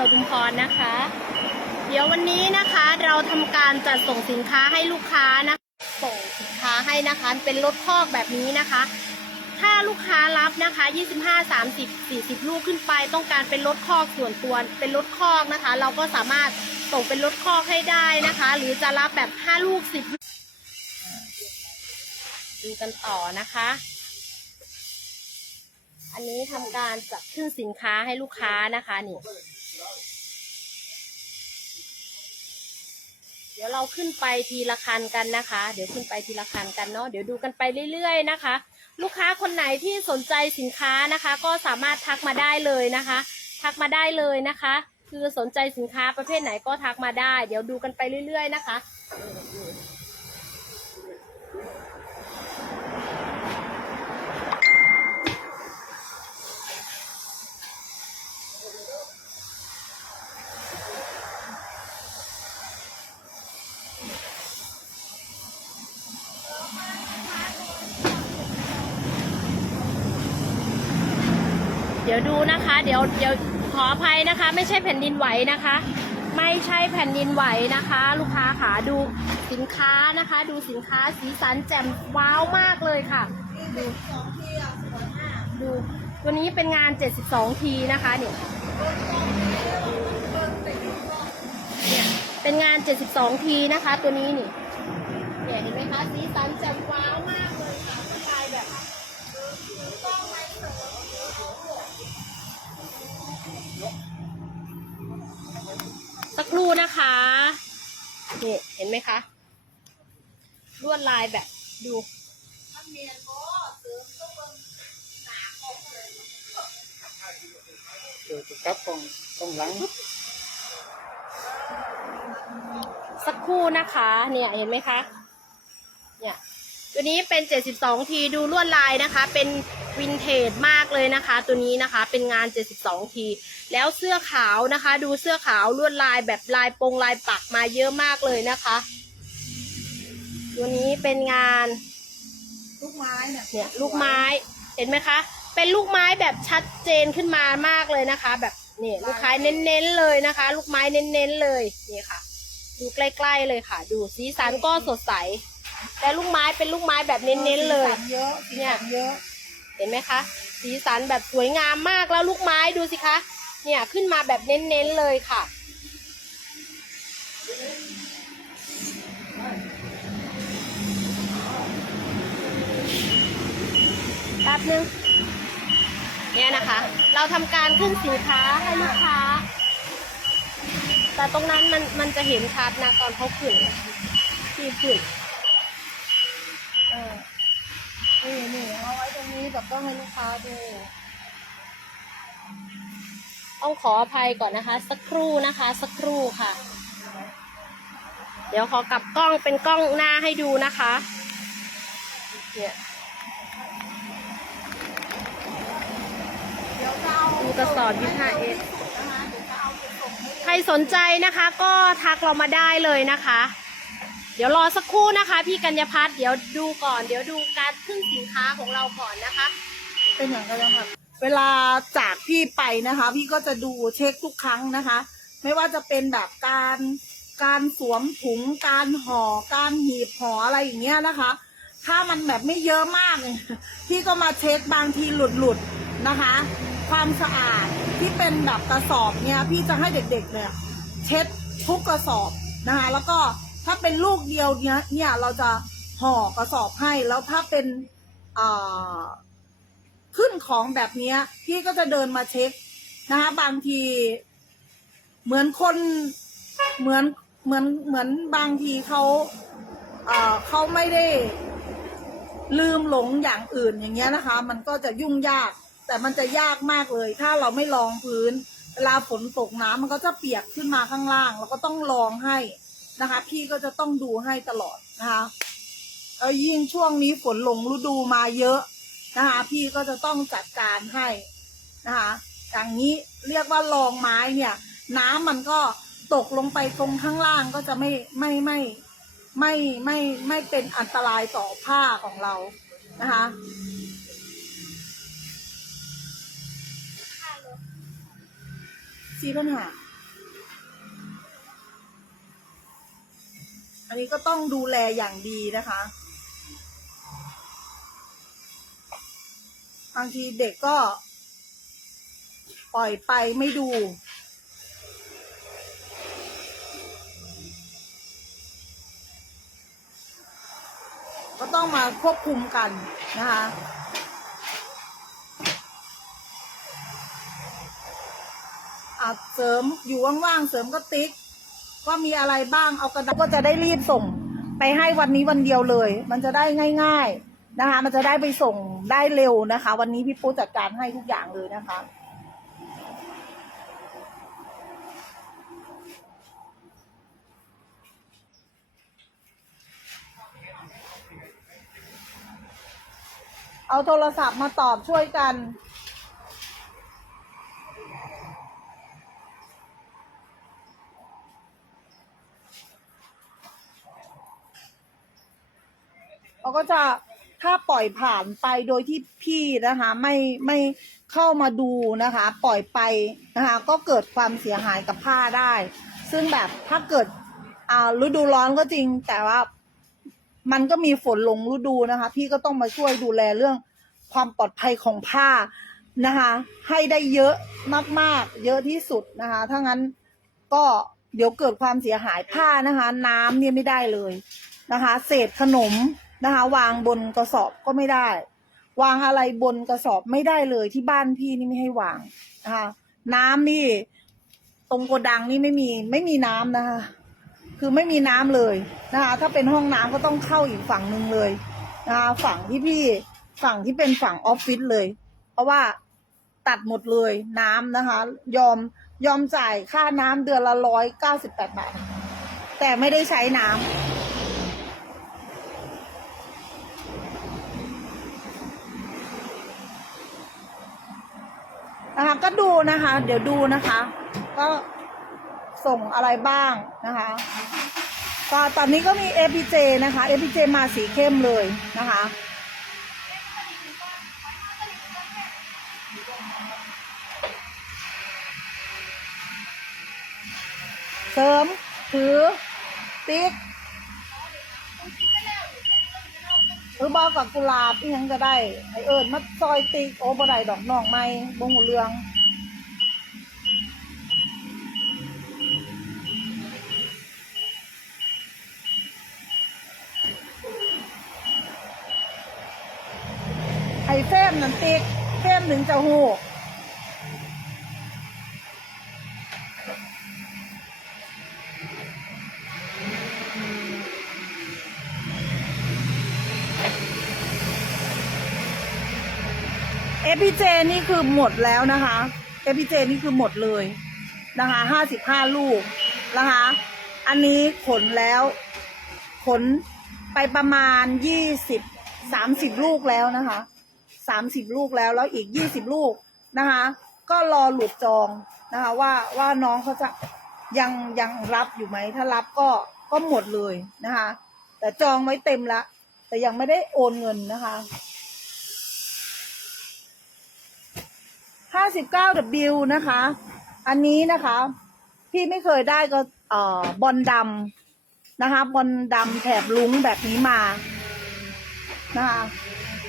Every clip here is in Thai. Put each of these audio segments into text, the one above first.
ลจุมพรนะคะ เดี๋ยววันนี้นะคะเราทำการจัดส่งสินค้าให้ลูกค้านะส่งสินค้าให้นะคะเป็นรถคอกแบบนี้นะคะ ถ้าลูกค้ารับนะคะ 25 30 40 ลูกขึ้นไป ต้องการเป็นรถคอกส่วนตัวเป็นรถคอกนะคะ เราก็สามารถส่งเป็นรถคอกให้ได้นะคะ หรือจะรับแบบ 5 ลูก 10 ลูกดูกันต่อนะคะ อันนี้ทำการจัดขึ้นสินค้าให้ลูกค้านะคะนี่ ดี๋ยวเราขึ้นไปทีละคันกันนะคะ เดี๋ยวขึ้นไปทีละคันกันเนาะ เดี๋ยวดูกันไปเรื่อยๆนะคะ ลูกค้าคนไหนที่สนใจสินค้านะคะ ก็สามารถทักมาได้เลยนะคะ ทักมาได้เลยนะคะ คือสนใจสินค้าประเภทไหนก็ทักมาได้ เดี๋ยวดูกันไปเรื่อย ๆ นะคะ เดี๋ยวเดี๋ยวขออภัยนะคะ ไม่ใช่แผ่นดินไหวนะคะ ไม่ใช่แผ่นดินไหวนะคะ ลูกค้าขาดูสินค้านะคะ ดูสินค้าสีสันแจ่มว้าวมากเลยค่ะ ดูดูตัวนี้เป็นงาน 72 ทีนะคะเนี่ยเป็นงาน 72 ทีนะคะ ตัวนี้นี่เนี่ยเห็นไหมคะสีสันแจ่มว้าวมากเลยค่ะสไตล์แบบ สักค รู่นะคะนี่เห็นไหมคะลวดลายแบบดูเดี๋ยวจะกลับกล่องกล่องหลัง สักครู่นะคะ เนี่ยเห็นไหมคะ เนี่ยตัวนี้เป็น 72 ทีดูลวดลายนะคะ เป็นวินเทจมากเลยนะคะ ตัวนี้นะคะ เป็นงาน 72 ที แล้วเสื้อขาวนะคะ ดูเสื้อขาวลวดลายแบบลายปงลายปักมาเยอะมากเลยนะคะตัวนี้เป็นงานลูกไม้เนี่ยเนี่ยลูกไม้เห็นไหมคะ เป็นลูกไม้แบบชัดเจนขึ้นมามากเลยนะคะ แบบนี่ลูกค้าเน้นๆเลยนะคะ ลูกไม้เน้นๆเลยนี่ค่ะ ดูใกล้ๆเลยค่ะ ดูสีสันก็สดใส แต่ลูกไม้เป็นลูกไม้แบบเน้นๆเลยสีสันเยอะสีเนี่ยสันเยอะเห็นไหมคะ สีสันแบบสวยงามมากแล้วลูกไม้ดูสิคะ เนี่ยขึ้นมาแบบเน้นๆเลยค่ะ แป๊บนึง เนี่ยนะคะ เราทำการขึ้นสินค้าให้ลูกค้า แต่ตรงนั้นมันมันจะเห็นชัดนะตอนเขาขึ้นที่ขึ้นเออนี่นี่เอาไว้ตรงนี้แบบต้องให้ลูกค้าดู ต้องขออภัยก่อนนะคะ สักครู่นะคะ สักครู่ค่ะ เดี๋ยวขอกลับกล้องเป็นกล้องหน้าให้ดูนะคะ เนี่ยดูกระสอบยี่ห้าเอสนะคะเอสใครสนใจนะคะก็ทักเรามาได้เลยนะคะ เดี๋ยวรอสักครู่นะคะ พี่กัญญาพัฒน์เดี๋ยวดูก่อน เดี๋ยวดูการขึ้นสินค้าของเราก่อนนะคะ เป็นอย่างไรครับ เวลาจากพี่ไปนะคะ พี่ก็จะดูเช็คทุกครั้งนะคะ ไม่ว่าจะเป็นแบบการการสวมถุงการห่อการหีบห่ออะไรอย่างเงี้ยนะคะ ถ้ามันแบบไม่เยอะมากเนี่ยพี่ก็มาเช็คบางทีหลุดหลุดๆนะคะ ความสะอาดที่เป็นแบบกระสอบเนี่ยพี่จะให้เด็กๆเนี่ยเช็ดทุกกระสอบนะคะ แล้วก็ถ้าเป็นลูกเดียวเนี้ยเนี่ยเราจะห่อกระสอบให้แล้วถ้าเป็นอ่า ขึ้นของแบบเนี้ย พี่ก็จะเดินมาเช็คนะคะบางที เหมือนคนเหมือนเหมือนเหมือนบางทีเขาเอ่อเขาไม่ได้ ลืมหลงอย่างอื่นอย่างเงี้ยนะคะ มันก็จะยุ่งยาก แต่มันจะยากมากเลย ถ้าเราไม่ลองพื้นเวลาฝนตกน้ำมันก็จะเปียกขึ้นมาข้างล่าง เราก็ต้องลองให้นะคะ พี่ก็จะต้องดูให้ตลอดนะคะเออยิ่งช่วงนี้ฝนหลงฤดูมาเยอะ นะคะพี่ก็จะต้องจัดการให้นะคะอย่างนี้เรียกว่ารองไม้เนี่ย น้ำมันก็ตกลงไปตรงข้างล่างก็จะไม่ไม่ไม่ไม่ไม่ไม่เป็นอันตรายต่อผ้าของเรานะคะสีปัญหา อันนี้ก็ต้องดูแลอย่างดีนะคะางทีเด็กก็ ปล่อยไปไม่ดู ก็ต้องมาควบคุมกันนะคะอาจเสริมอยู่ว่างๆเสริมก็ติ๊กว่ามีอะไรบ้างเอากระดาษก็จะได้รีบส่ง ไปให้วันนี้วันเดียวเลย มันจะได้ง่าย ๆ นะคะ มันจะได้ไปส่งได้เร็วนะคะ วันนี้พี่ปูจัดการให้ทุกอย่างเลยนะคะเอาโทรศัพท์มาตอบช่วยกันเราก็จะ ถ้าปล่อยผ่านไปโดยที่พี่นะคะ ไม่ไม่เข้ามาดูนะคะ ปล่อยไปนะคะ ก็เกิดความเสียหายกับผ้าได้ ซึ่งแบบถ้าเกิดอ่าฤดูร้อนก็จริง แต่ว่ามันก็มีฝนลงฤดูนะคะ พี่ก็ต้องมาช่วยดูแลเรื่องความปลอดภัยของผ้านะคะ ให้ได้เยอะมากๆ เยอะที่สุดนะคะ ถ้างั้นก็เดี๋ยวเกิดความเสียหายผ้านะคะ น้ำเนี่ยไม่ได้เลยนะคะ เศษขนม นะคะ วางบนกระสอบก็ไม่ได้ วางอะไรบนกระสอบไม่ได้เลยที่บ้านพี่นี่ไม่ให้วางนะคะน้ำนี่ ตรงโกดังนี่ไม่มีไม่มีน้ำนะคะคือไม่มีน้ำเลยนะคะถ้าเป็นห้องน้ำก็ต้องเข้าอีกฝั่งหนึ่งเลยนะคะฝั่งที่พี่ฝั่งที่เป็นฝั่งออฟฟิศเลย เพราะว่าตัดหมดเลยน้ำนะคะ ยอมยอมจ่ายค่าน้ำเดือนละร้อยเก้าสิบแปดบาท แต่ไม่ได้ใช้น้ำ นะคะก็ดูนะคะ เดี๋ยวดูนะคะ ก็ส่งอะไรบ้างนะคะก็ตอนนี้ก็มี APJ นะคะ APJ มาสีเข้มเลยนะคะ เสริมถือติ๊กหรือ บอกกับกุหลาบอีหยังก็ได้ไอเอิญมาซอยติ๊กโอบ่ได้ดอกน้องไม่บ่หูเรืองไอเฟมนั่นติ๊กเฟมหนึ่งจะหู พีเจนี่คือหมดแล้วนะคะเอพีเจนี่คือหมดเลยนะคะห้าสิบห้าลูกนะคะ อันนี้ขนแล้ว ขนไปประมาณยี่สิบสามสิบลูกแล้วนะคะสามสิบลูกแล้วแล้วอีกยี่สิบลูกนะคะ ก็รอหลุดจองนะคะว่าว่าน้องเขาจะยังยังรับอยู่ไหมถ้ารับก็ก็หมดเลยนะคะ แต่จองไว้เต็มละ แต่ยังไม่ได้โอนเงินนะคะ ห้าสิบเก้า W นะคะ อันนี้นะคะ พี่ไม่เคยได้ก็เอ่อบอลดำนะคะ บอลดำแถบลุ้งแบบนี้มานะคะ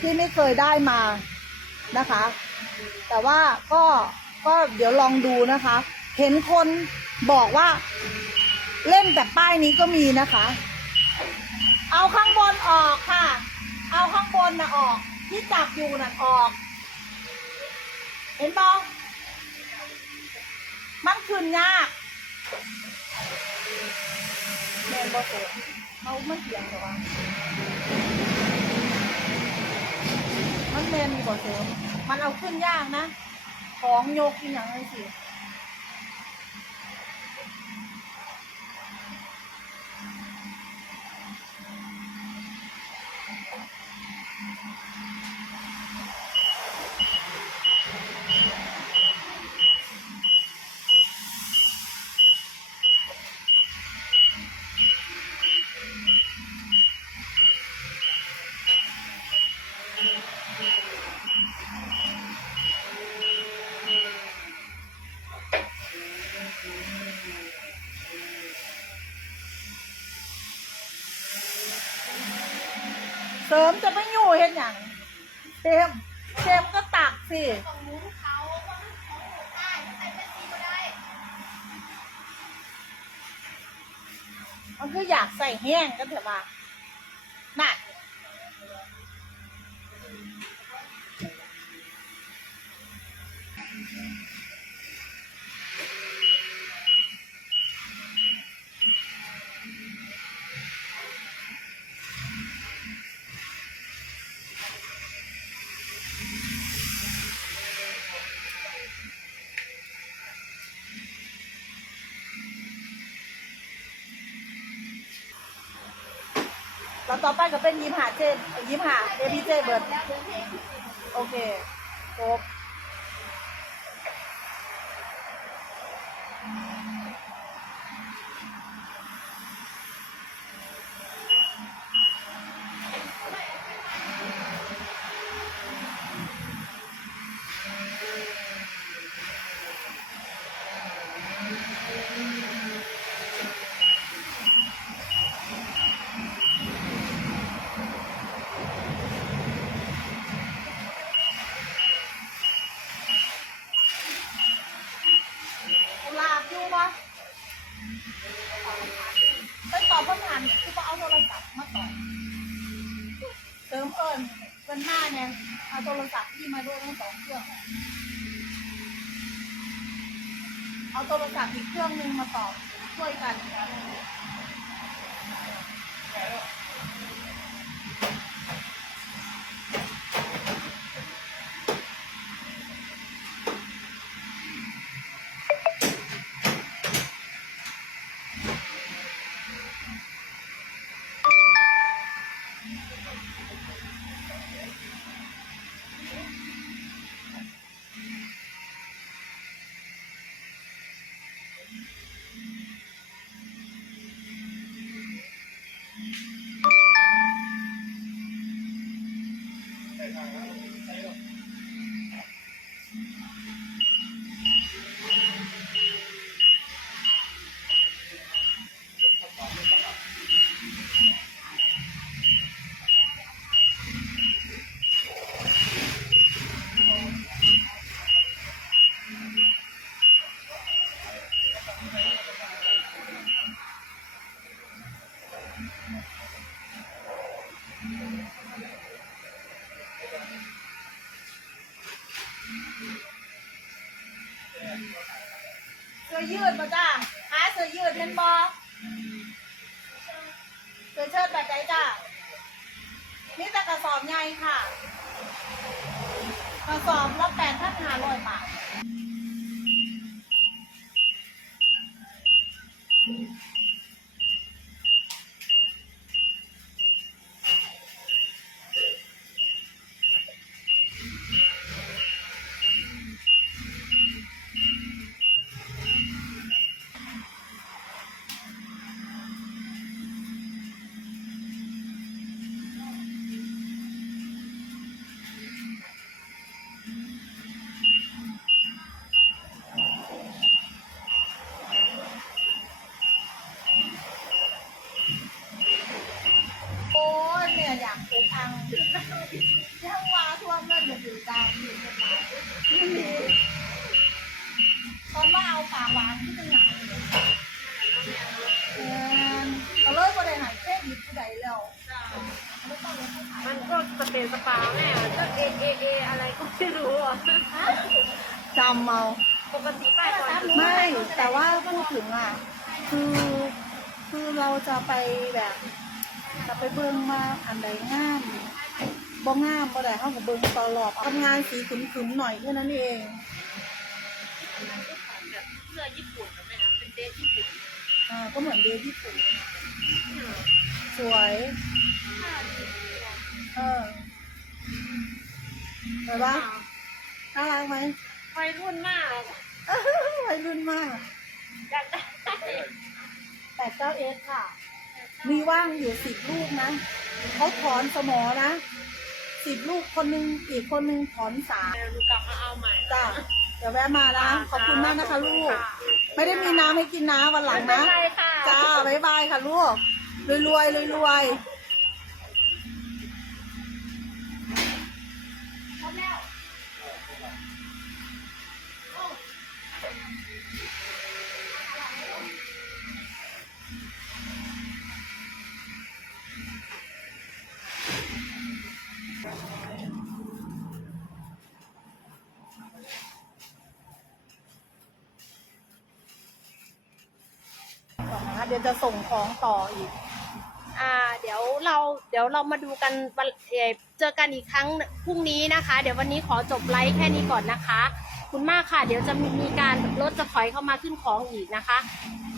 พี่ไม่เคยได้มานะคะ แต่ว่าก็ก็เดี๋ยวลองดูนะคะ เห็นคนบอกว่า เล่นแต่ป้ายนี้ก็มีนะคะ เอาข้างบนออกค่ะ เอาข้างบนนะออก ที่จับอยู่น่ะออก เห็นบอกมันขึ้นยากแม่นบอโเขามันเสียงแต่ว่ามันแม่นมีบ่โตมันเอาขึ้นยากนะ ของโยกอีหยังเลสิ ริมจะไม่อยู่เห็นอย่างเจมส์เจมก็ตักสิมันของหนูได้มันใส่เป็นสีก็ได้มันคืออยากใส่แห้งกันเถอะว่า แล้วต่อไปก็เป็นยิ้มหาเจนยิ้มหาเอพีเจเบิร์ดโอเคจบกุหลาบอยู่ปะไปตอบคำถามเนี่ยคือว่าเอาโทรศัพท์มาตอบเติมเอิญเป็นห้าเนี่ยเอา โทรศัพท์พี่มาด้วยทั้งสองเครื่องเอาโทรศัพท์อีกเครื่องหนึ่งมาตอบช่วยกัน เสื้อยืดมาจ้าหาเสื้อยืดเห็นบอเสื้อเชิ้ตแบบไหนจ้านี่แต่กระสอบใหญ่ค่ะ กระสอบละแปดพันห้าร้อยบาท โอ้ยเนี่ยอยากปลูกอังยังว่าทั่วเงินจะอยู่กลางอยู่สบายไม่มีตอนว่าเอาปากหวานที่เป็นยังไงเออก็เลยบ่ได้ใหายเส้นยิบผู้ใดแล้วไม่ต้องเลยให้ขาย มันก็สเปนสปาแม่ก็เอเอเออะไรก็ไม่รู้อะ จำเมาปกติป้ายก่อนไม่ แต่ว่าพูดถึงอะ คือคือเราจะไปแบบจะไปเบิ่งมาอันใดงามบ่งามบ่ได้เฮาก็เบิ่งตลอดทำงานสีขึมๆหน่อยแค่นั้นเองเสื้อญี่ปุ่นนะแม่นะเป็นเดรสญี่ปุ่นอ่าก็เหมือนเดย์ญี่ปุ่นสวยเออเห็นปะน่ารักไหม วัยรุ่นมากวัยรุ่นมาก อยากได้แปดเก้าเอสค่ะ มีว่างอยู่สิบลูกนะเขาถอนสมอนะสิบลูกคนหนึงอีกคนหนึงถอนสามเดี๋ยวหนูกลับมาเอาใหม่จ้าเดี๋ยวแวะมานะขอบคุณมากนะคะลูก ไม่ได้มีน้ำให้กินนะวันหลังไม่นะเป็นไรค่ะ จ้า บ๊ายบายค่ะลูก รวยรวยรวยรวย เดี๋ยวจะส่งของต่ออีก อ่า เดี๋ยวเราเดี๋ยวเรามาดูกันวันเอ่อเจอกันอีกครั้งพรุ่งนี้นะคะ เดี๋ยววันนี้ขอจบไลฟ์แค่นี้ก่อนนะคะ ขอบคุณมากค่ะ เดี๋ยวจะมีการรถจะถอยเข้ามาขึ้นของอีกนะคะ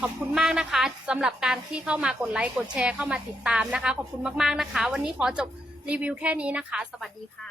ขอบคุณมากนะคะสำหรับการที่เข้ามากดไลค์กดแชร์เข้ามาติดตามนะคะ ขอบคุณมากๆนะคะ วันนี้ขอจบรีวิวแค่นี้นะคะ สวัสดีค่ะ